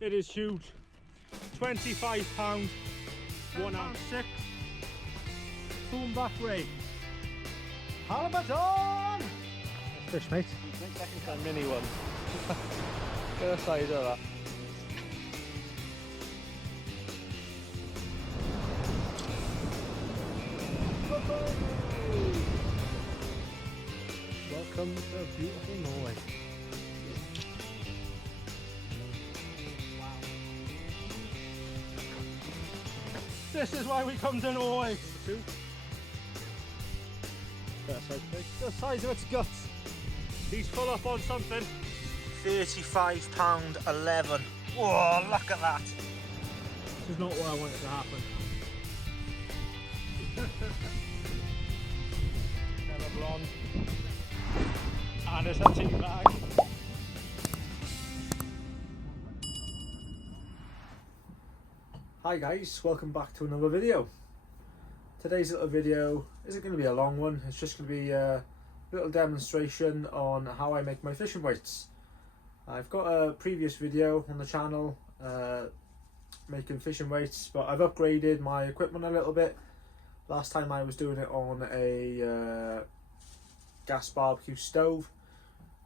It is huge. £25, 1 ounce 6. Boomback ray. Halibut on! Fish, mate. Second time mini one. Get a side of that. Welcome to beautiful Norway. This is why we come to Norway. The size of its guts. He's full up on something. £35.11. Whoa, look at that. This is not what I wanted to happen. Yellow blonde. And it's a tea bag. Hi guys, welcome back to another video. Today's little video isn't going to be a long one, it's just going to be a little demonstration on how I make my fishing weights. I've got a previous video on the channel making fishing weights, but I've upgraded my equipment a little bit. Last time I was doing it on a gas barbecue stove.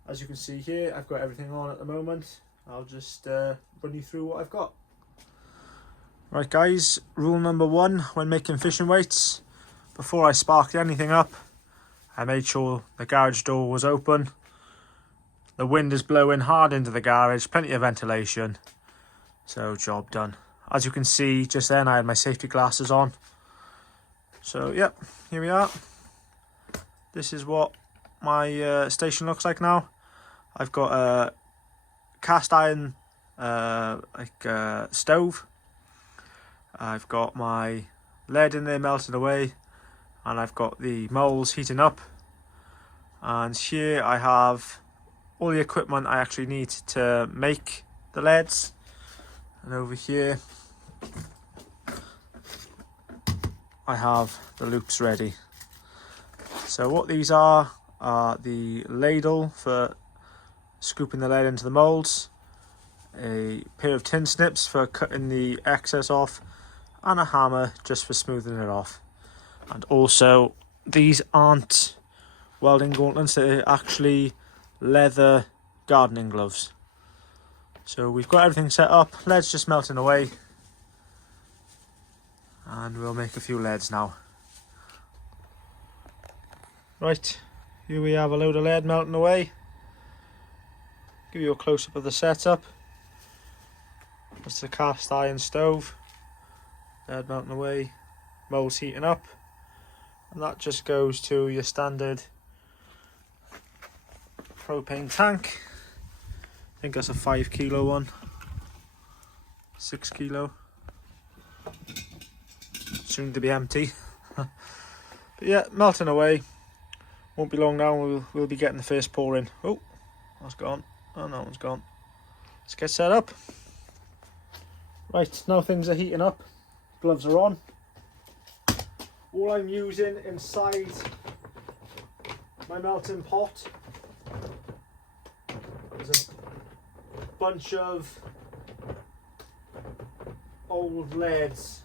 As you can see here, I've got everything on at the moment. I'll just run you through what I've got. Right guys, rule number 1 when making fishing weights: before I sparked anything up, I made sure the garage door was open. The wind is blowing hard into the garage, plenty of ventilation, so job done. As you can see just then, I had my safety glasses on. So yep, here we are. This is what my station looks like now. I've got a cast iron stove. I've got my lead in there melting away, and I've got the moulds heating up. And here I have all the equipment I actually need to make the leads. And over here I have the loops ready. So what these are the ladle for scooping the lead into the moulds, a pair of tin snips for cutting the excess off, and a hammer just for smoothing it off. And also, these aren't welding gauntlets, they're actually leather gardening gloves. So we've got everything set up, lead's just melting away, and we'll make a few leads now. Right, here we have a load of lead melting away. Give you a close-up of the setup. That's the cast iron stove. Lead melting away, moulds heating up, and that just goes to your standard propane tank. I think that's a 5 kilo one, 6 kilo, soon to be empty. But yeah, melting away, won't be long now, we'll be getting the first pour in. Oh, that's gone. Oh, no one's gone. Let's get set up. Right, now things are heating up. Gloves are on. All I'm using inside my melting pot is a bunch of old leads.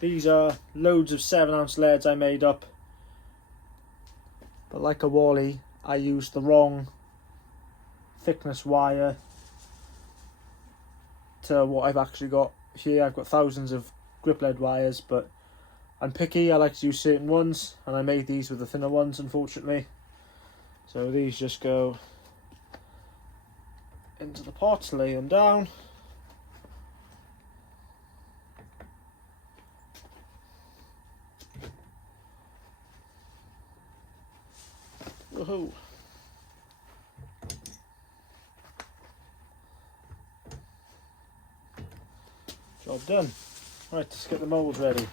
These are loads of 7-ounce leads I made up, but like a Wally, I used the wrong thickness wire to what I've actually got here. I've got thousands of grip lead wires, but I'm picky, I like to use certain ones, and I made these with the thinner ones, unfortunately. So these just go into the pot, lay them down. Woohoo! Job done. Right, let's get the moulds ready.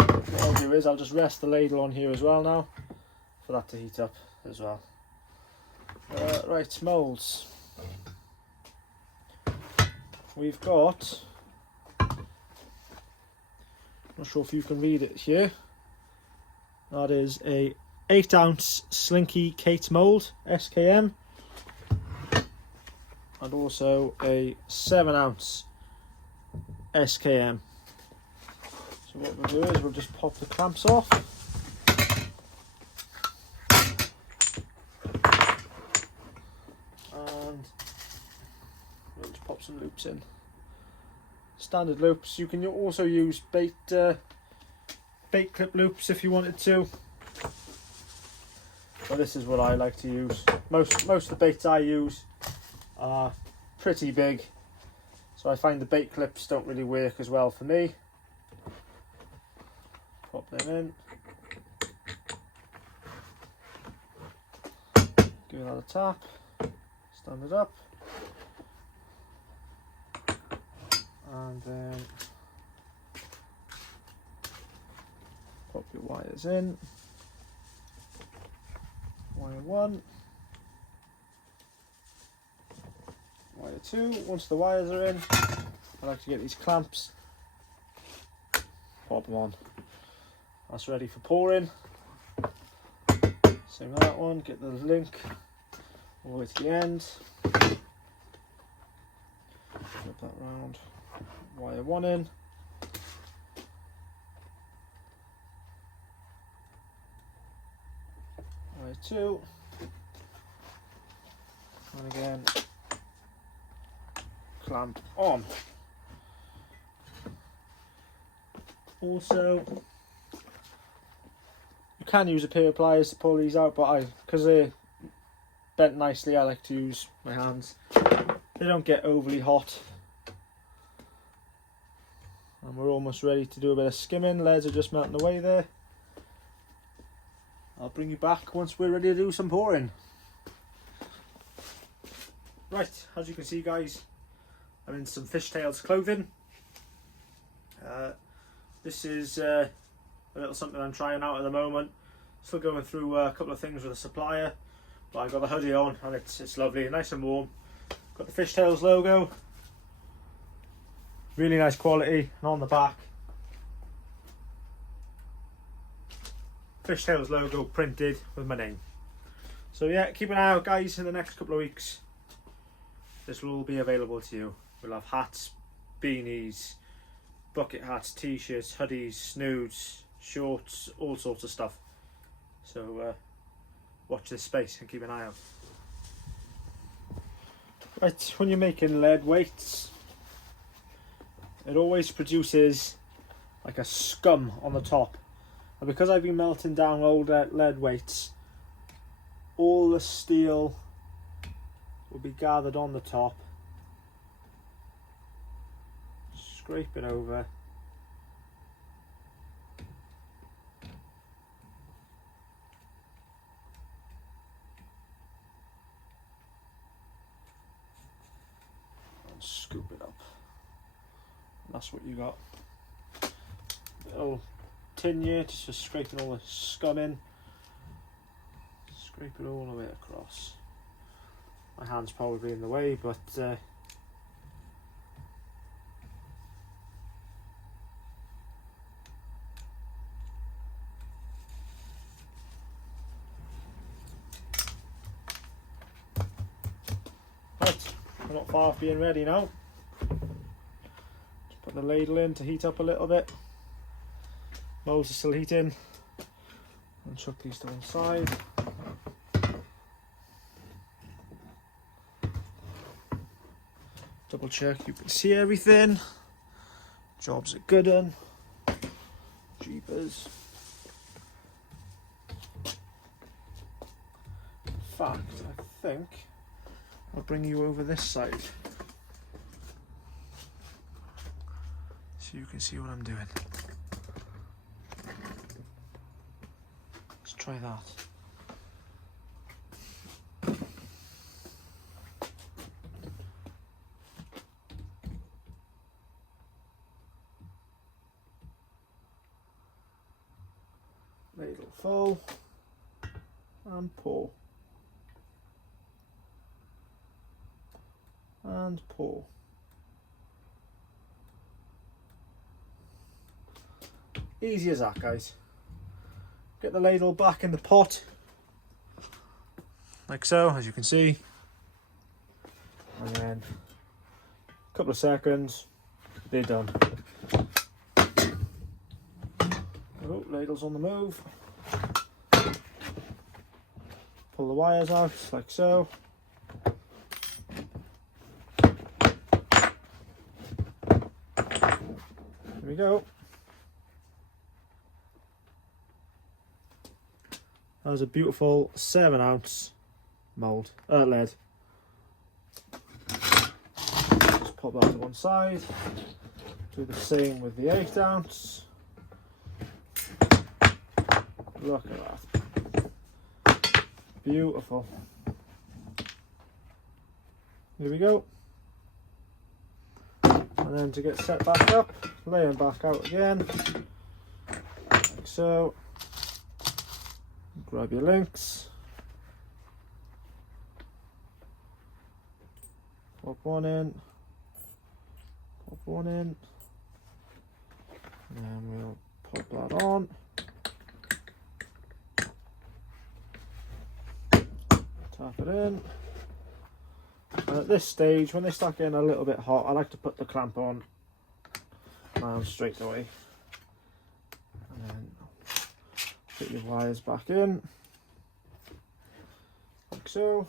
What I'll do is I'll just rest the ladle on here as well now for that to heat up as well. Right, moulds. We've got, not sure if you can read it here, that is a 8-ounce Slinky Kate mould, SKM. and also a 7-ounce SKM. So what we'll do is we'll just pop the clamps off. And we'll just pop some loops in. Standard loops. You can also use bait clip loops if you wanted to. But this is what I like to use. Most of the baits I use are pretty big, so I find the bait clips don't really work as well for me. Pop them in. Give that a tap. Stand it up. And then pop your wires in. Wire 1, wire 2. Once the wires are in, I like to get these clamps, pop them on. That's ready for pouring. Same with that one, get the link all the way to the end. Flip that round, wire 1 in. Wire 2, and again clamp on. Also, you can use a pair of pliers to pull these out, but because they're bent nicely, I like to use my hands. They don't get overly hot. And we're almost ready to do a bit of skimming. Leads are just melting away there. I'll bring you back once we're ready to do some pouring. Right, as you can see guys, I'm in some fishtails clothing. This is a little something I'm trying out at the moment. Still going through a couple of things with a supplier, but I got the hoodie on and it's lovely, nice and warm. Got the fishtails logo, really nice quality, and on the back, Fishtails logo printed with my name. So yeah, keep an eye out guys, in the next couple of weeks this will all be available to you. We'll have hats, beanies, bucket hats, t-shirts, hoodies, snoods, shorts, all sorts of stuff. So watch this space and keep an eye out. Right, when you're making lead weights, it always produces like a scum on the top. And because I've been melting down old lead weights, all the steel will be gathered on the top. Scrape it over. And scoop it up. And that's what you got. Little tin here, just for scraping all the scum in. Scrape it all the way across. My hand's probably in the way, but right, we're not far off being ready now. Just put the ladle in to heat up a little bit. Molds are still heating, and chuck these to one side. Double check you can see everything. Job's a good one. Jeepers. In fact, I think I'll bring you over this side so you can see what I'm doing. Let's try that. Ladle full and pour and pour. Easy as that, guys. Get the ladle back in the pot like so, as you can see. and then a couple of seconds, they're done. Oh, ladle's on the move. Pull the wires out like so. Here we go. That was a beautiful 7-ounce mould, lead. Just pop that to one side. Do the same with the 8-ounce. Look at that. Beautiful. Here we go. And then to get set back up, lay them back out again, like so. Grab your links. Pop one in. Pop one in. And we'll pop that on. Tap it in. And at this stage, when they start getting a little bit hot, I like to put the clamp on straight away. And then put your wires back in, like so.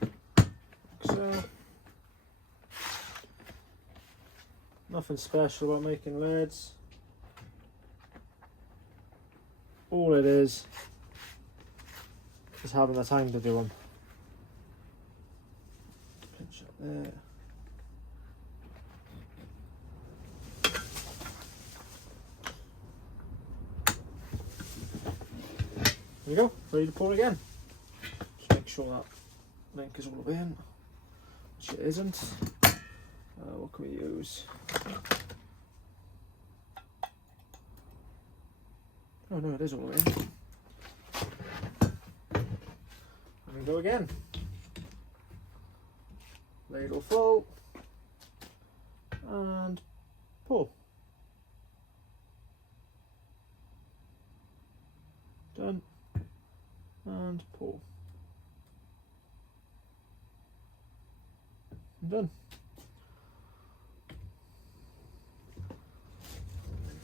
Like so. Nothing special about making leads. All it is having the time to do them. Pinch it there. There we go, ready to pour again. Just make sure that link is all the way in, which it isn't. What can we use? Oh no, it is all the way in. And go again. Ladle full and pour. Done. And pour. And done.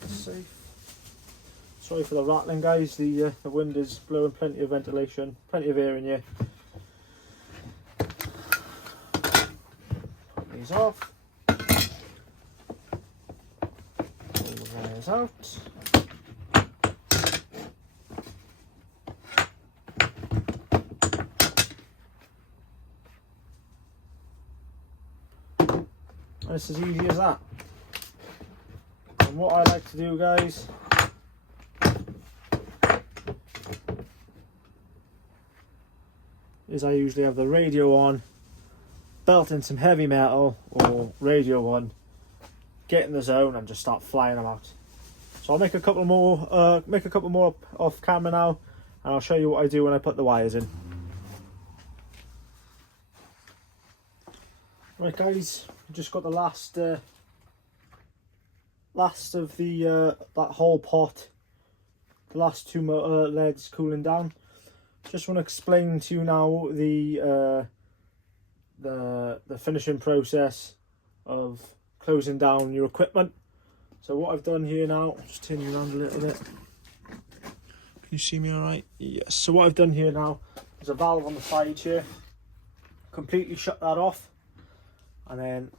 Safe. Sorry for the rattling, guys. The wind is blowing, plenty of ventilation, plenty of air in here. Put these off. Pull the wires out. And it's as easy as that. And what I like to do, guys, is I usually have the radio on, belting some heavy metal or radio on, get in the zone and just start flying them out. So I'll make a couple more off camera now, and I'll show you what I do when I put the wires in. Right guys, just got the last of the that whole pot, the last two leads cooling down. Just want to explain to you now the finishing process of closing down your equipment. So what I've done here now, just turn you around a little bit. Can you see me all right? Yes. So what I've done here now is a valve on the side here. Completely shut that off, and then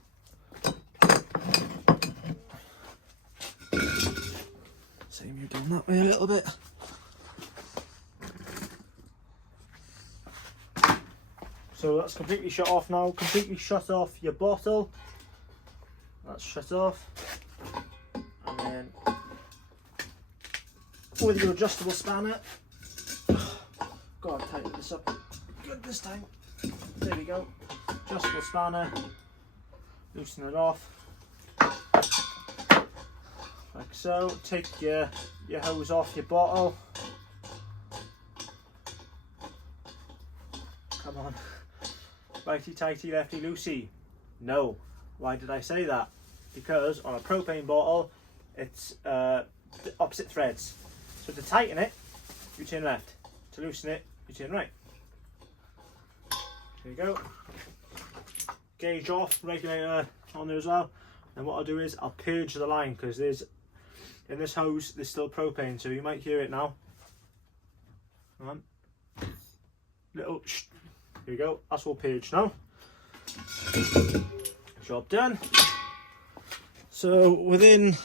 same you down that way a little bit. So that's completely shut off now. Completely shut off your bottle. That's shut off. And then with your adjustable spanner, God, tighten this up good this time. There we go. Adjustable spanner. Loosen it off. Like so. Take your hose off your bottle. Come on. Righty tighty, lefty loosey. No. Why did I say that? Because on a propane bottle, it's the opposite threads. So to tighten it, you turn left. To loosen it, you turn right. There you go. Gauge off, regulator on there as well. And what I'll do is I'll purge the line, because there's, in this hose there's still propane, so you might hear it now. Come on. Little shh. Here we go, that's all purged now. Job done. So within,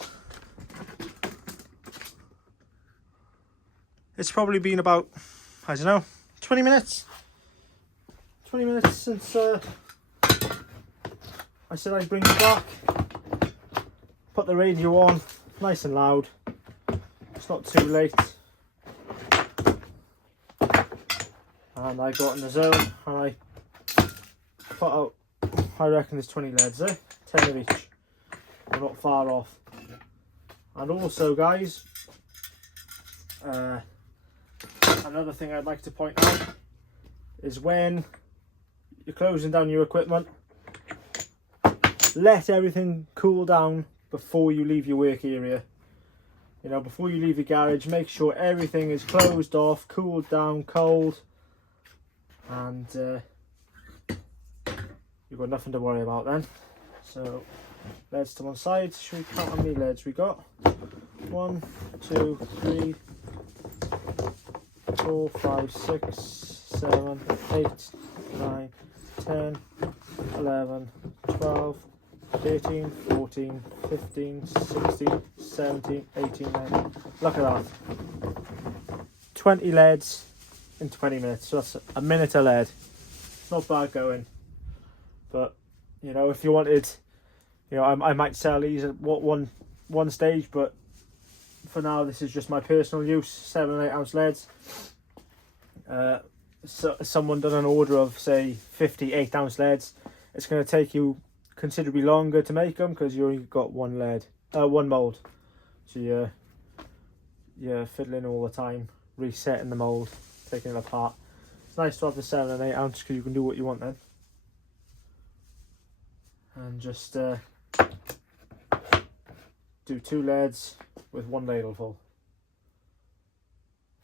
it's probably been about, I don't know, 20 minutes. 20 minutes since I said I'd bring it back. Put the radio on, nice and loud. It's not too late. And I got in the zone and I put out, I reckon there's 20 leads there, 10 of each. We're not far off. And also guys, another thing I'd like to point out is when you're closing down your equipment, let everything cool down before you leave your work area. You know, before you leave your garage, make sure everything is closed off, cooled down, cold, and you've got nothing to worry about then. So leads to one side. Should we count how many leads we got? 1, 2, 3, 4, 5, 6, 7, 8, 9, 10, 11, 12, 13, 14, 15, 16, 17, 18, 19. Look at that. 20 leads in 20 minutes. So that's a minute a lead. Not bad going. But, you know, if you wanted, you know, I might sell these at one stage, but for now this is just my personal use. 7 and 8 ounce leads. So someone done an order of say 58 ounce leads, it's going to take you considerably longer to make them because you only got one mold, so you're fiddling all the time, resetting the mold, taking it apart. It's nice to have the 7 and 8 ounce because you can do what you want then, and just do 2 leads with 1 ladle full.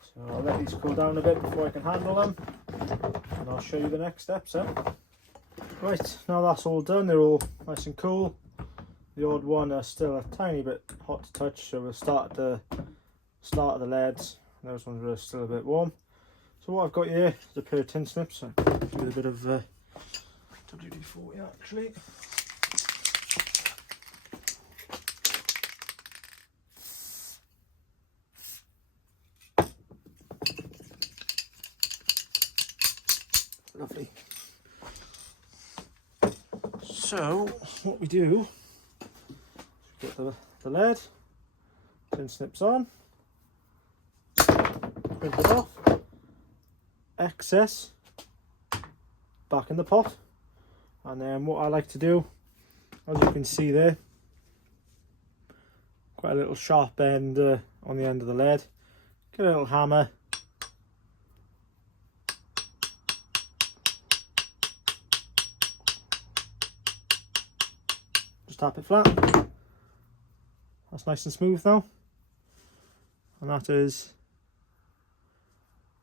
So I'll let these cool down a bit before I can handle them, and I'll show you the next steps then. Right, now that's all done, they're all nice and cool. The odd one are still a tiny bit hot to touch, so we'll start at the start of the leads. Those ones are still a bit warm. So what I've got here is a pair of tin snips, so with a bit of WD-40 actually. Lovely. So what we do, get the lead, tin snips on, rinse it off, excess back in the pot, and then what I like to do, as you can see there, quite a little sharp end on the end of the lead, get a little hammer, tap it flat. That's nice and smooth now, and that is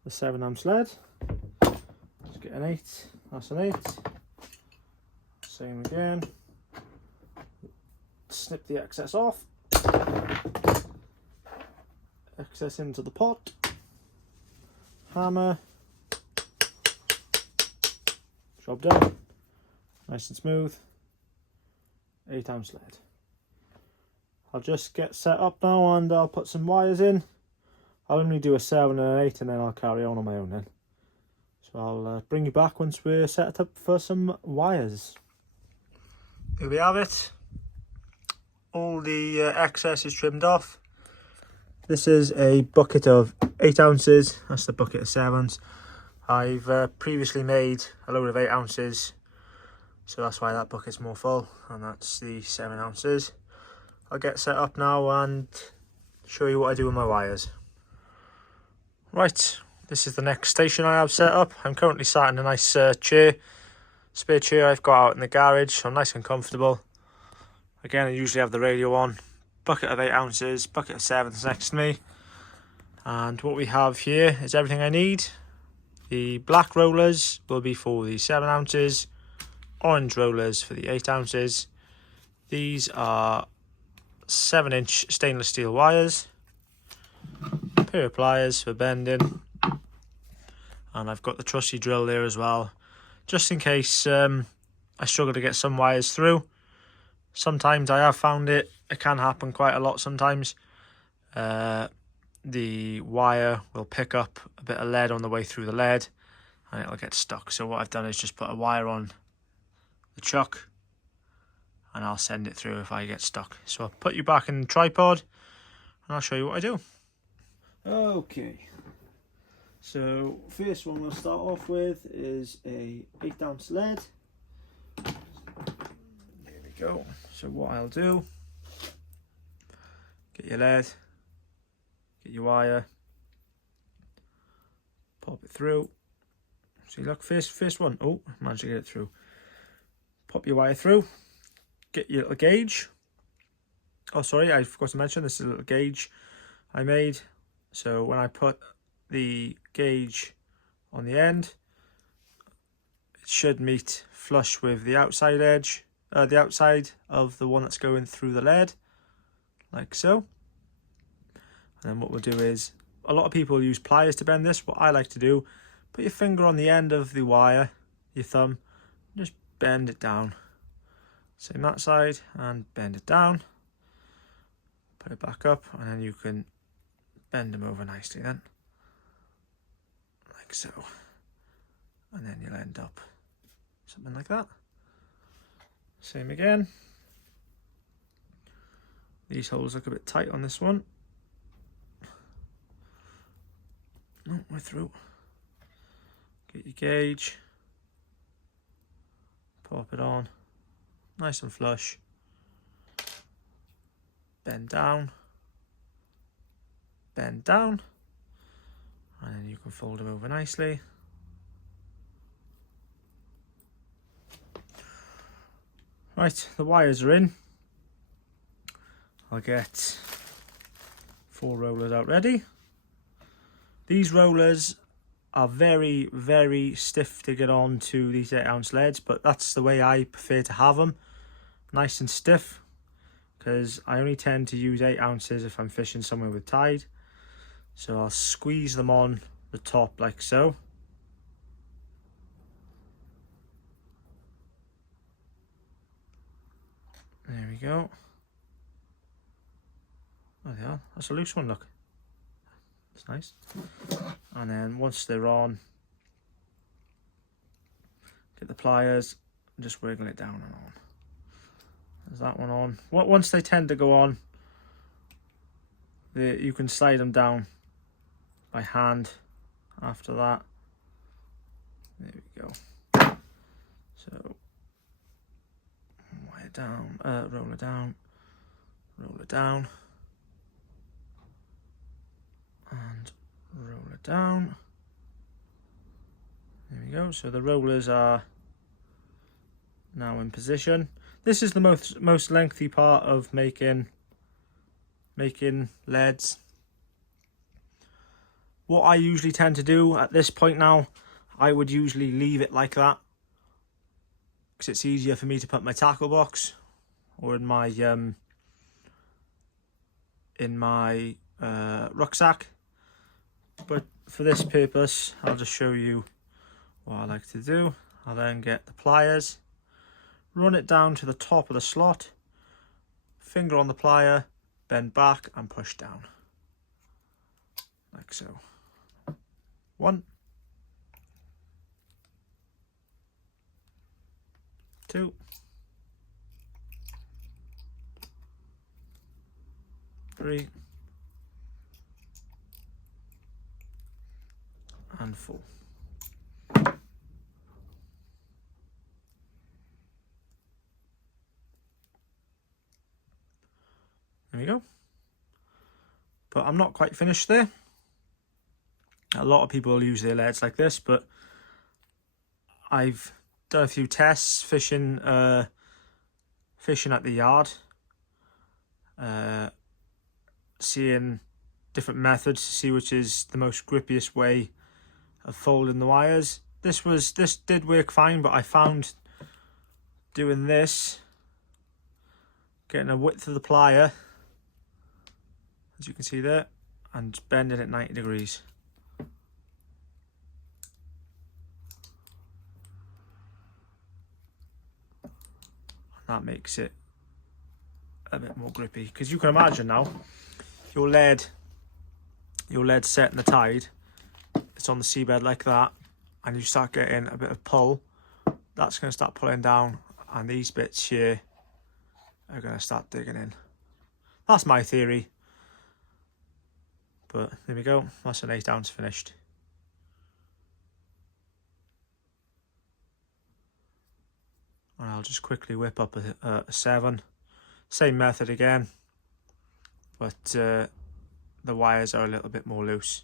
the 7 ounce lead. Let's get an 8. That's an 8. Same again. Snip the excess off. Excess into the pot. Hammer. Job done. Nice and smooth. 8 ounce lead. I'll just get set up now and I'll put some wires in. I'll only do a 7 and an 8 and then I'll carry on my own then. So I'll bring you back once we're set up for some wires. Here we have it. All the excess is trimmed off. This is a bucket of 8 ounces. That's the bucket of 7s. I've previously made a load of 8 ounces. So that's why that bucket's more full, and that's the 7 ounces. I'll get set up now and show you what I do with my wires. Right, this is the next station I have set up. I'm currently sat in a nice spare chair I've got out in the garage, so I'm nice and comfortable. Again, I usually have the radio on. Bucket of 8 ounces, bucket of 7s next to me. And what we have here is everything I need. The black rollers will be for the 7 ounces, orange rollers for the 8 ounces. These are 7-inch stainless steel wires, a pair of pliers for bending, and I've got the trusty drill there as well, just in case I struggle to get some wires through. Sometimes I have found it can happen quite a lot sometimes. The wire will pick up a bit of lead on the way through the lead and it'll get stuck. So what I've done is just put a wire on the chuck and I'll send it through if I get stuck. So I'll put you back in the tripod and I'll show you what I do. Okay, so first one we'll start off with is a 8-ounce lead. There we go. So what I'll do, get your lead, get your wire, pop it through. See, look, first one. Oh, managed to get it through. Pop your wire through, get your little gauge. Oh, sorry, I forgot to mention this is a little gauge I made. So when I put the gauge on the end, it should meet flush with the outside edge, the outside of the one that's going through the lead, like so. And then what we'll do is, a lot of people use pliers to bend this. What I like to do, put your finger on the end of the wire, your thumb, just bend it down. Same that side, and bend it down. Put it back up, and then you can bend them over nicely then. Like so. And then you'll end up something like that. Same again. These holes look a bit tight on this one. No, we're through. Get your gauge, pop it on, nice and flush, bend down, and then you can fold them over nicely. Right, the wires are in. I'll get 4 rollers out ready. These rollers are very, very stiff to get on to these 8-ounce leads, but that's the way I prefer to have them, nice and stiff, because I only tend to use 8 ounces if I'm fishing somewhere with tide. So I'll squeeze them on the top like so. There we go. Oh, they are. That's a loose one, look. That's nice. And then once they're on, get the pliers and just wiggle it down and on. There's that one on. Once they tend to go on, you can slide them down by hand after that. There we go. So wire down, roll it down, roll it down, and roll it down. There we go. So the rollers are now in position. This is the most lengthy part of making leads. What I usually tend to do at this point now, I would usually leave it like that, because it's easier for me to put my tackle box or in my rucksack. But for this purpose, I'll just show you what I like to do. I'll then get the pliers, run it down to the top of the slot, finger on the plier, bend back and push down, like so. 1, 2, 3, and 4. There we go. But I'm not quite finished there. A lot of people use their leads like this, but I've done a few tests fishing at the yard, seeing different methods to see which is the most grippiest way of folding the wires. This did work fine, but I found doing this, getting a width of the plier, as you can see there, and bending it 90 degrees. That makes it a bit more grippy, because you can imagine now your lead setting the tide, it's on the seabed like that, and you start getting a bit of pull, that's going to start pulling down, and these bits here are going to start digging in. That's my theory, but there we go, that's an 8-ounce finished. And I'll just quickly whip up a 7. Same method again, but the wires are a little bit more loose.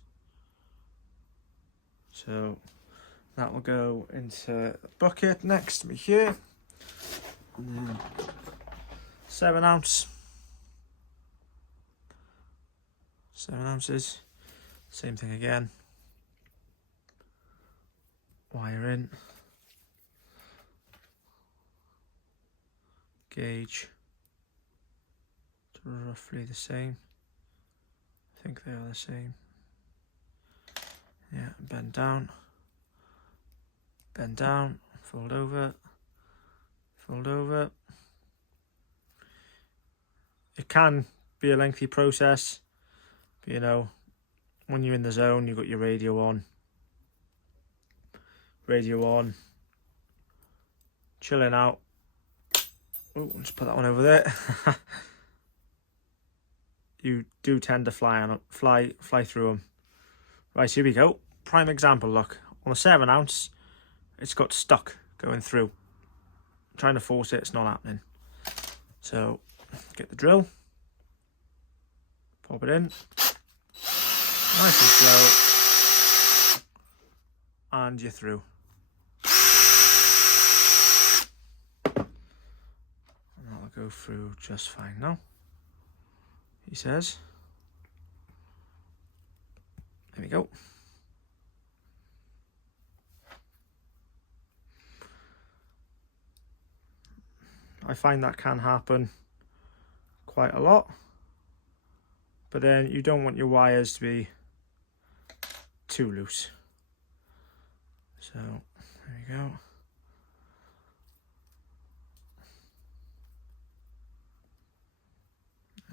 So that will go into the bucket next to me here. And then 7 ounce. 7 ounces. Same thing again. Wire in. Gauge. Roughly the same. I think they are the same. Yeah, bend down, fold over, fold over. It can be a lengthy process, but you know, when you're in the zone, you've got your radio on, chilling out. Oh, let's put that one over there. You do tend to fly through them. Right, here we go. Prime example, look. On the 7 ounce, it's got stuck going through. I'm trying to force it, it's not happening. So, get the drill. Pop it in. Nice and slow. And you're through. And that'll go through just fine now, he says. There we go. I find that can happen quite a lot, but then you don't want your wires to be too loose. So there you go.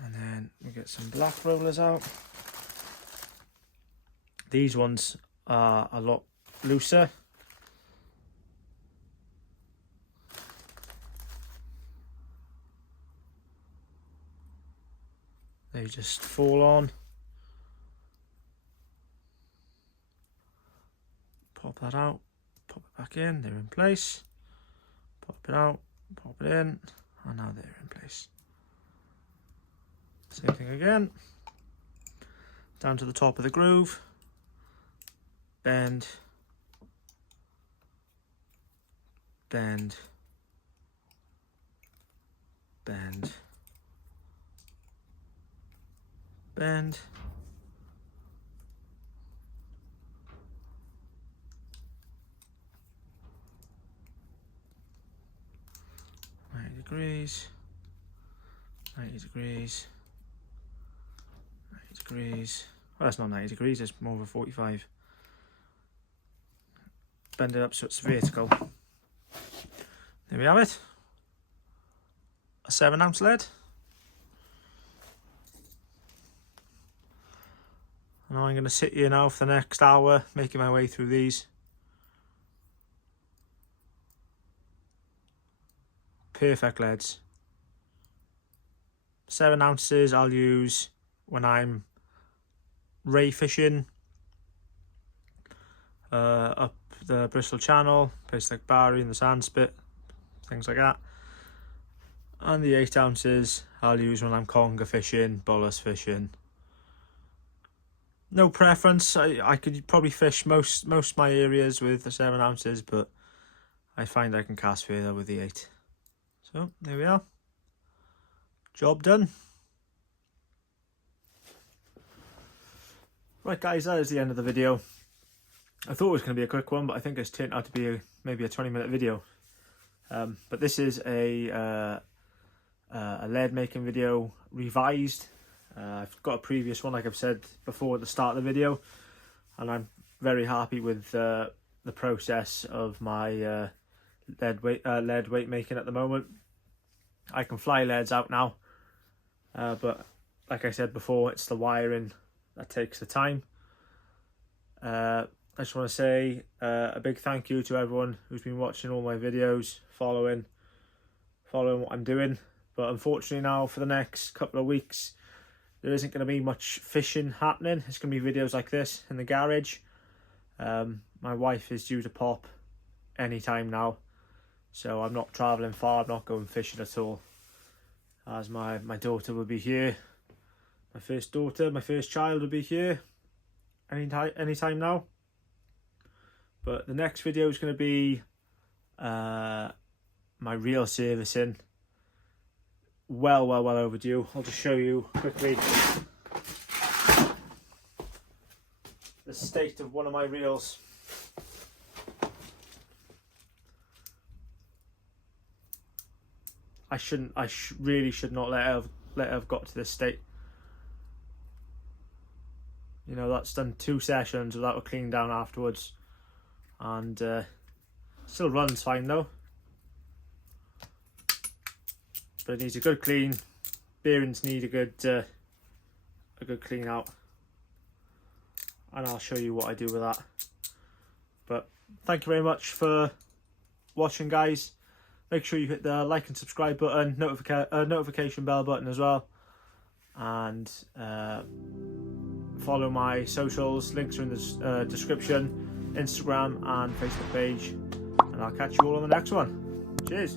And then we get some black rollers out. These ones are a lot looser. They just fall on. Pop that out, pop it back in, they're in place. Pop it out, pop it in, and now they're in place. Same thing again. Down to the top of the groove. Bend, bend, bend, bend, 90 degrees, 90 degrees, 90 degrees. Well, that's not 90 degrees, it's more over 45. Bend it up so it's vertical. There we have it. A 7 ounce lead. And I'm going to sit here now for the next hour, making my way through these. Perfect leads. 7 ounces I'll use when I'm ray fishing up the Bristol Channel, places like Barry and the Sandspit, things like that. And the 8 ounces I'll use when I'm conger fishing, bullets fishing. No preference. I could probably fish most of my areas with the 7 ounces, but I find I can cast further with the 8. So there we are. Job done. Right guys, that is the end of the video. I thought it was going to be a quick one, but I think it's turned out to be maybe a 20-minute video. But this is a lead making video revised. I've got a previous one, like I've said before at the start of the video, and I'm very happy with the process of my lead weight making at the moment. I can fly leads out now, but like I said before, it's the wiring that takes the time. I just want to say a big thank you to everyone who's been watching all my videos, following what I'm doing. But unfortunately now, for the next couple of weeks, there isn't going to be much fishing happening. It's going to be videos like this in the garage. My wife is due to pop anytime now, so I'm not travelling far, I'm not going fishing at all, as my daughter will be here. My first daughter, my first child will be here anytime now. But the next video is going to be my reel servicing. Well overdue. I'll just show you quickly the state of one of my reels. I really should not let it have got to this state. You know, that's done 2 sessions without a clean down afterwards, and still runs fine though. But it needs a good clean. Bearings need a good clean out, and I'll show you what I do with that. But thank you very much for watching, guys. Make sure you hit the like and subscribe button, notification bell button as well, and follow my socials. Links are in the description, Instagram and Facebook page, and I'll catch you all on the next one. Cheers.